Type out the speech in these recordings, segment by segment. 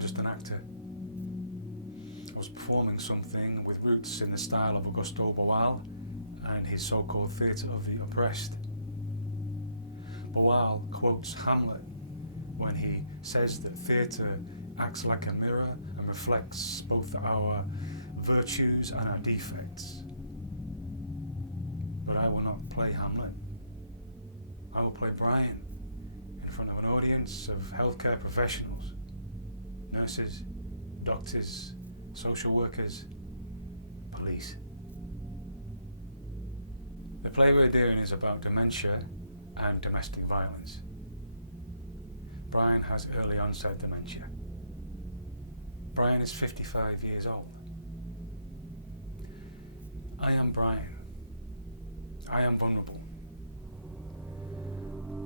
I'm just an actor. I was performing something with roots in the style of Augusto Boal and his so-called theatre of the oppressed. Boal quotes Hamlet when he says that theatre acts like a mirror and reflects both our virtues and our defects. But I will not play Hamlet. I will play Brian in front of an audience of healthcare professionals, nurses, doctors, social workers, police. The play we're doing is about dementia and domestic violence. Brian has early onset dementia. Brian is 55 years old. I am Brian. I am vulnerable.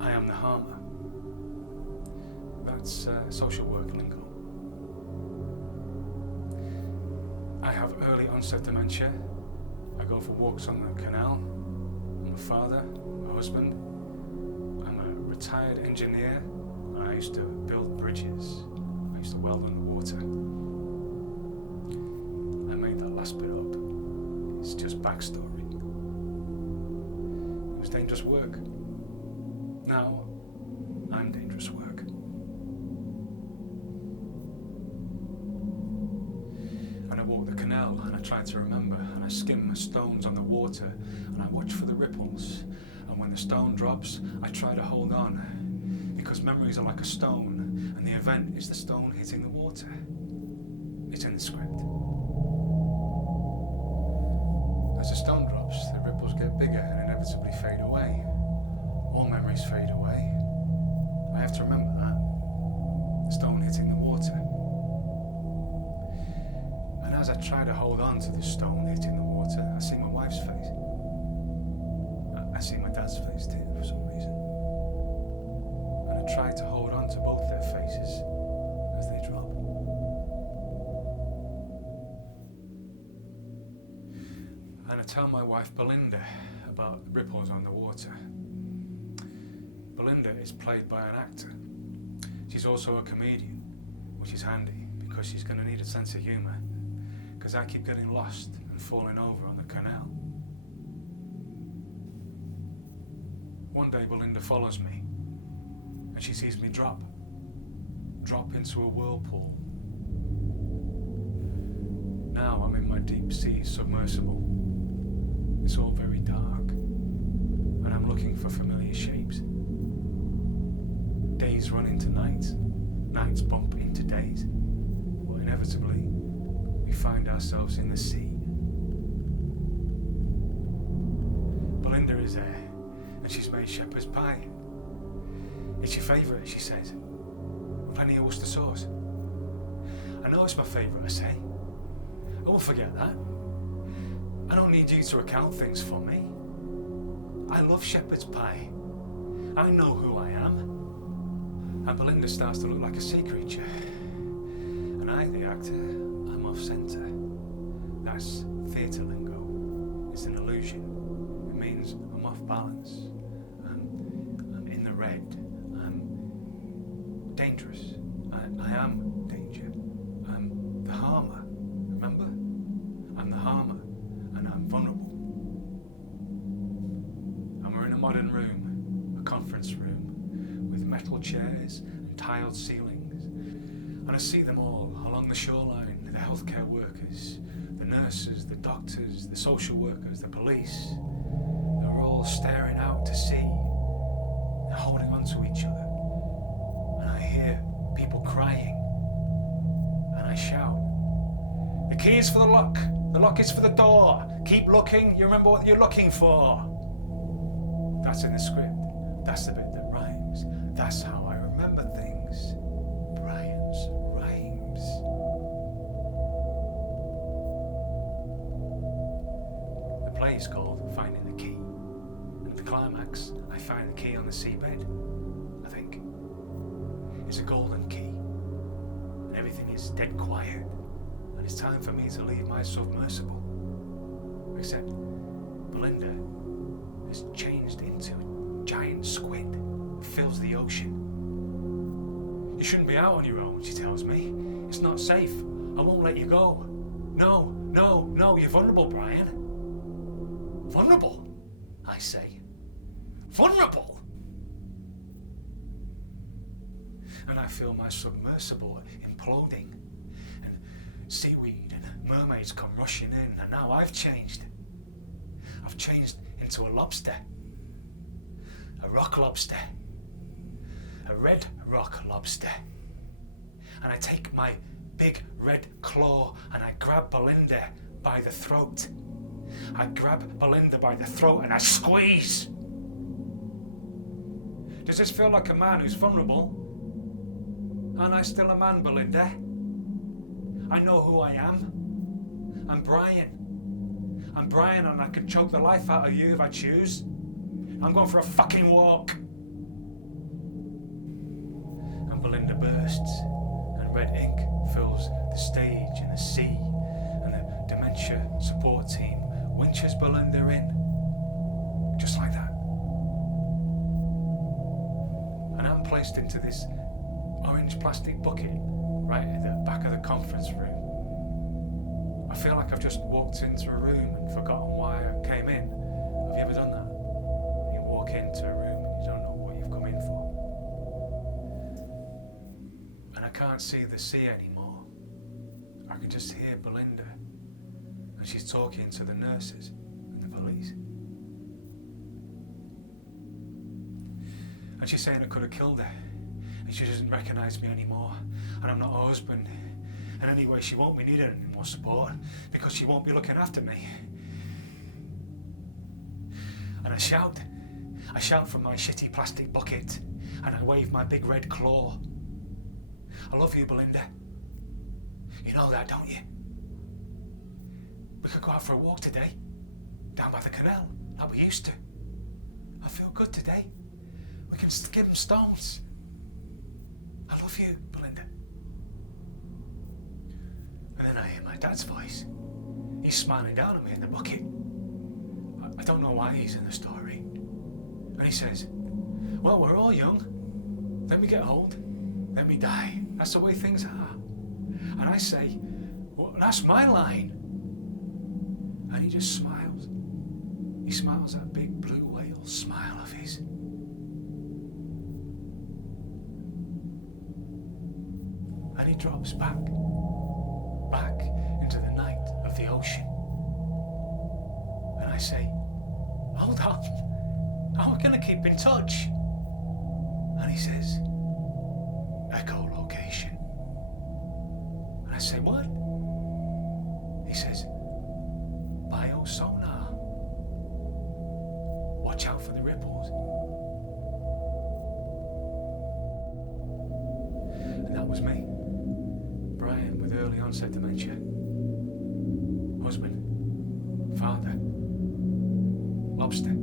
I am the harmer. That's social work lingo. I have early onset dementia. I go for walks on the canal. I'm a father, a husband. I'm a retired engineer. And I used to build bridges. I used to weld underwater. I made that last bit up. It's just backstory. It was dangerous work. Now, I'm dangerous work. And I walk the canal and I try to remember and I skim the stones on the water and I watch for the ripples. And when the stone drops, I try to hold on because memories are like a stone and the event is the stone hitting the water. It's in the script. As the stone drops, the ripples get bigger and inevitably fade away. All memories fade away. I have to remember that. The stone hitting the water. And as I try to hold on to the stone hitting the water, I see my wife's face. I see my dad's face too, for some reason. And I try to hold on to both their faces as they drop. And I tell my wife Belinda about ripples on the water. Belinda is played by an actor. She's also a comedian, which is handy because she's going to need a sense of humour. Because I keep getting lost and falling over on the canal. One day Belinda follows me and she sees me drop into a whirlpool. Now I'm in my deep sea submersible. It's all very dark and I'm looking for familiar shapes. Days run into nights, nights bump into days, but inevitably we find ourselves in the sea. Belinda is there, and she's made shepherd's pie. It's your favourite, she says. Plenty of Worcester sauce. I know it's my favourite, I say. I won't forget that. I don't need you to recount things for me. I love shepherd's pie. I know who I am. And Belinda starts to look like a sea creature. And I, the actor, I'm off centre. That's theatre lingo. It's an illusion. It means I'm off balance. I'm in the red. I'm dangerous. I am danger. I'm the harmer. Remember? I'm the harmer. And I'm vulnerable. And we're in a modern room, a conference room, with metal chairs and tiled ceilings. And I see them all along the shoreline, the healthcare workers, the nurses, the doctors, the social workers, the police. They're all staring out to sea. They're holding on to each other. And I hear people crying. And I shout, "The key is for the lock. The lock is for the door. Keep looking. You remember what you're looking for." That's in the script. That's the bit that rhymes. That's how I remember things. Brian's rhymes. The play is called Finding the Key. And at the climax, I find the key on the seabed, I think. It's a golden key. And everything is dead quiet. And it's time for me to leave my submersible. Except Belinda has changed into a giant squid that fills the ocean. You shouldn't be out on your own, she tells me. It's not safe. I won't let you go. No, you're vulnerable, Brian. Vulnerable, I say. Vulnerable? And I feel my submersible imploding, and seaweed and mermaids come rushing in, and now I've changed. I've changed into a lobster. A rock lobster. A red rock lobster. And I take my big red claw and I grab Belinda by the throat. I grab Belinda by the throat and I squeeze. Does this feel like a man who's vulnerable? Aren't I still a man, Belinda? I know who I am. I'm Brian. I'm Brian, and I can choke the life out of you if I choose. I'm going for a fucking walk. And Belinda bursts, and red ink fills the stage and the sea, and the dementia support team winches Belinda in. Just like that. And I'm placed into this orange plastic bucket right at the back of the conference room. I feel like I've just walked into a room and forgotten why I came in. Have you ever done that? You walk into a room and you don't know what you've come in for. And I can't see the sea anymore. I can just hear Belinda, and she's talking to the nurses and the police. And she's saying I could have killed her, and she doesn't recognise me anymore, and I'm not her husband. And anyway, she won't be needing any more support because she won't be looking after me. And I shout from my shitty plastic bucket, and I wave my big red claw. I love you, Belinda. You know that, don't you? We could go out for a walk today, down by the canal, like we used to. I feel good today. We can give them stones. I love you, Belinda. And then I hear my dad's voice. He's smiling down at me in the bucket. I don't know why he's in the story. And he says, well, we're all young. Then we get old. Then we die. That's the way things are. And I say, well, that's my line. And he just smiles. He smiles that big blue whale smile of his. And he drops back into the night of the ocean. And I say, hold on, how are we going to keep in touch? And he says, echolocation. And I say, what? He says, biosonar. Watch out for the ripples. And that was me. Brian with early onset dementia. Husband. Father. Lobster.